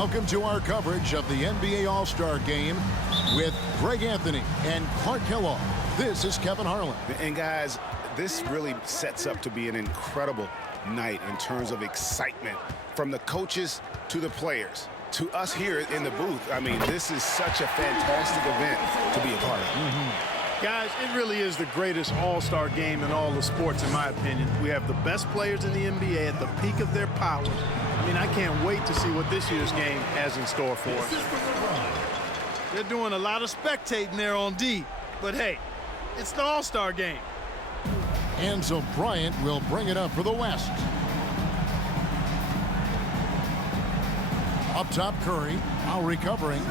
Welcome to our coverage of the NBA All-Star Game with Greg Anthony and Clark Kellogg. This is Kevin Harlan. And guys, this really sets up to be an incredible night in terms of excitement from the coaches to the players to us here in the booth. I mean, this is such a fantastic event to be a part of. Guys, it really is the greatest all-star game in all the sports, in my opinion. We have the best players in the NBA at the peak of their powers. I mean, I can't wait to see what this year's game has in store for us. They're doing a lot of spectating there on D, but hey, it's the all-star game. And so Bryant will bring it up for the West. Up top, Curry, Lowry covering.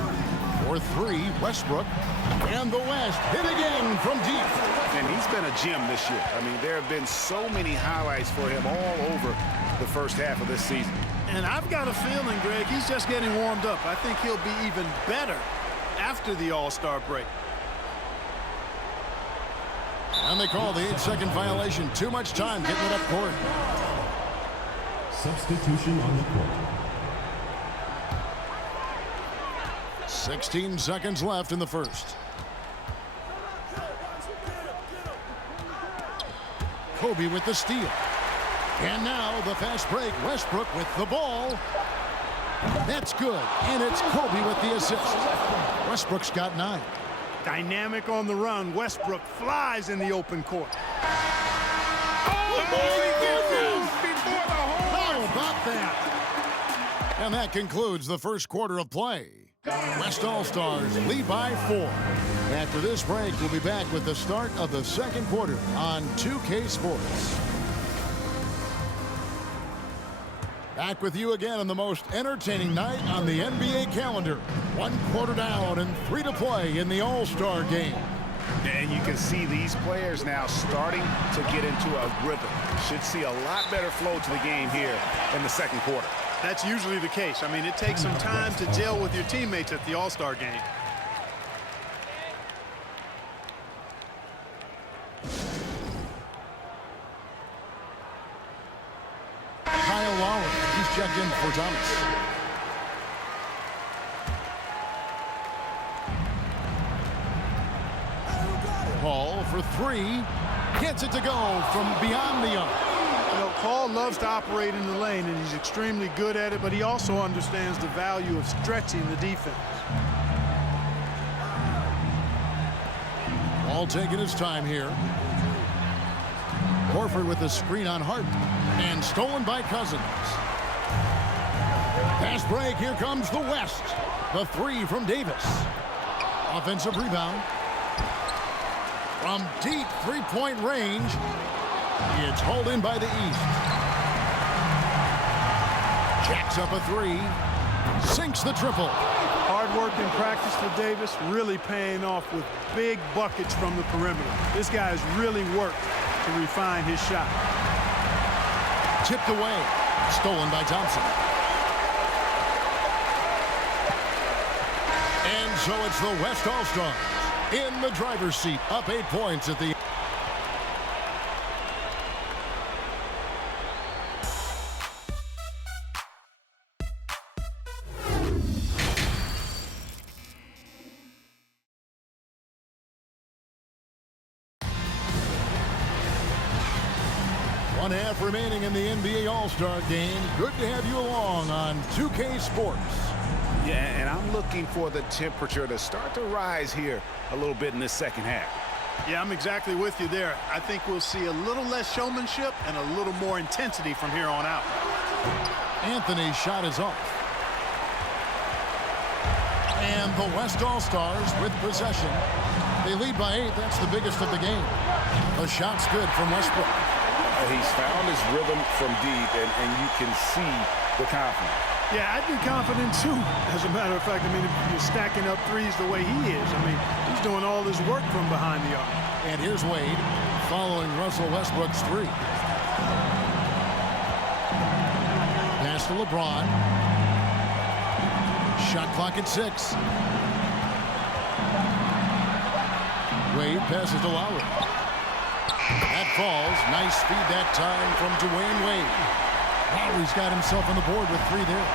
For three, Westbrook. And the West hit again from deep. And he's been a gem this year. I mean, there have been so many highlights for him all over the first half of this season. And I've got a feeling, Greg, he's just getting warmed up. I think he'll be even better after the All-Star break. And they call the 8-second violation. Too much time getting it up court. Substitution on the court. 16 seconds left in the first. Kobe with the steal. And now the fast break. Westbrook with the ball. That's good. And it's Kobe with the assist. Westbrook's got 9. Dynamic on the run. Westbrook flies in the open court. How about that? And that concludes the first quarter of play. West All-Stars lead by 4. After this break, we'll be back with the start of the second quarter on 2K Sports. Back with you again on the most entertaining night on the NBA calendar. 1 quarter down and 3 to play in the All-Star Game. And you can see these players now starting to get into a rhythm. Should see a lot better flow to the game here in the second quarter. That's usually the case. I mean, it takes some time to gel with your teammates at the All-Star game. Kyle Lowry, he's checked in for Thomas. Paul for 3. Gets it to go from beyond the arc. You know, Paul loves to operate in the lane, and he's extremely good at it, but he also understands the value of stretching the defense. Paul taking his time here. Horford with the screen on Harden. And stolen by Cousins. Pass break. Here comes the West. The 3 from Davis. Offensive rebound. From deep three-point range. It's hauled in by the East. Jacks up a 3. Sinks the triple. Hard work in practice for Davis, really paying off with big buckets from the perimeter. This guy has really worked to refine his shot. Tipped away. Stolen by Thompson. And so it's the West All-Stars in the driver's seat, up 8 points at the... One half remaining in the NBA All-Star Game. Good to have you along on 2K Sports. Yeah, and I'm looking for the temperature to start to rise here a little bit in this second half. Yeah, I'm exactly with you there. I think we'll see a little less showmanship and a little more intensity from here on out. Anthony's shot is off. And the West All-Stars with possession. They lead by 8. That's the biggest of the game. The shot's good from Westbrook. He's found his rhythm from deep, and you can see the confidence. Yeah, I'd be confident too. As a matter of fact, I mean, if you're stacking up threes the way he is, I mean, he's doing all this work from behind the arc. And here's Wade following Russell Westbrook's 3. Pass to LeBron. Shot clock at 6. Wade passes to Lowry. That falls. Nice feed that time from Dwyane Wade. Lowry's got himself on the board with 3 there.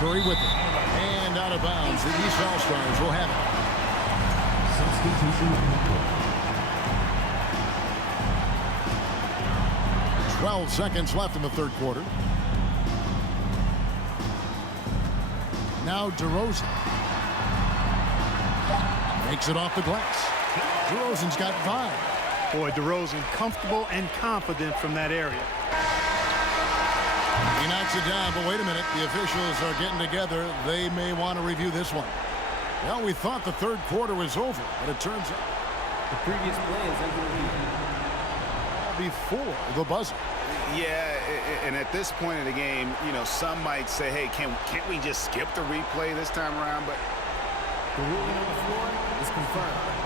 Curry with it. And out of bounds. The East All-Stars will have it. 12 seconds left in the third quarter. Now DeRozan. Makes it off the glass. DeRozan's got 5. Boy, DeRozan comfortable and confident from that area. He knocks it down, but wait a minute. The officials are getting together. They may want to review this one. Well, we thought the third quarter was over, but it turns out the previous play is under review. Before the buzzer. Yeah, and at this point in the game, you know, some might say, hey, can't we just skip the replay this time around? But the ruling on the floor is confirmed.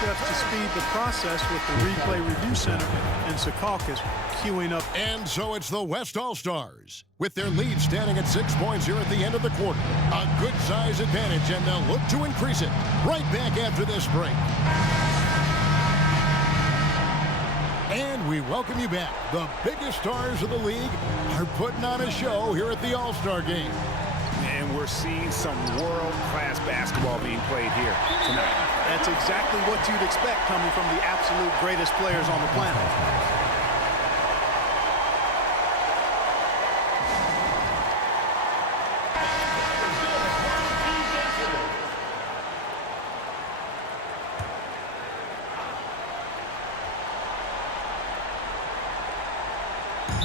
Steps to speed the process with the replay review center in Secaucus queuing up. And so it's the West All-Stars with their lead standing at 6 points here at the end of the quarter. A good size advantage, and they'll look to increase it right back after this break. And we welcome you back. The biggest stars of the league are putting on a show here at the All-Star Game. And we're seeing some world-class basketball being played here tonight. That's exactly what you'd expect coming from the absolute greatest players on the planet.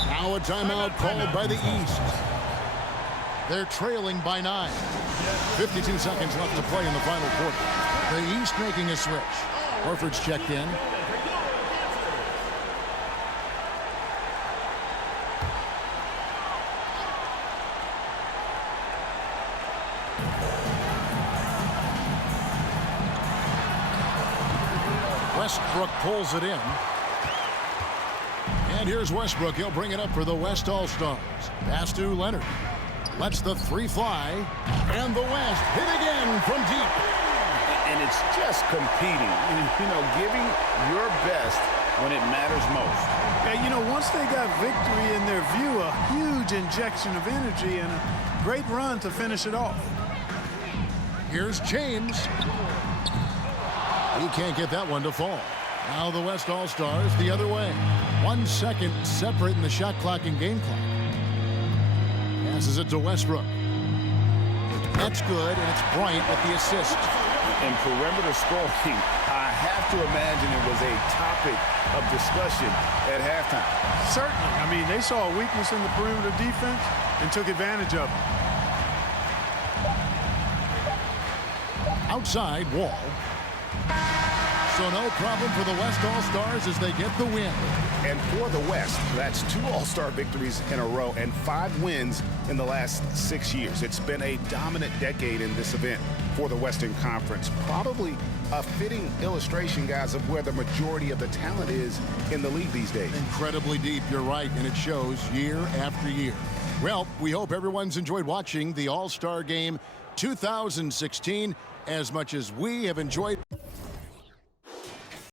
Now a timeout called by the East. They're trailing by 9. 52 seconds left to play in the final quarter. The East making a switch. Horford's checked in. Westbrook pulls it in. And here's Westbrook. He'll bring it up for the West All-Stars. Pass to Leonard. Lets the 3 fly. And the West hit again from deep. And it's just competing. You know, giving your best when it matters most. Yeah, you know, once they got victory in their view, a huge injection of energy and a great run to finish it off. Here's James. He can't get that one to fall. Now the West All-Stars the other way. 1 second separate in the shot clock and game clock. Passes it to Westbrook. That's good, and it's Bryant with the assist. And perimeter scoring, I have to imagine it was a topic of discussion at halftime. Certainly. I mean, they saw a weakness in the perimeter defense and took advantage of it. Outside, Wall. So no problem for the West All-Stars as they get the win. And for the West, that's 2 All-Star victories in a row and 5 wins in the last 6 years. It's been a dominant decade in this event for the Western Conference. Probably a fitting illustration, guys, of where the majority of the talent is in the league these days. Incredibly deep, you're right, and it shows year after year. Well, we hope everyone's enjoyed watching the All-Star Game 2016 as much as we have enjoyed.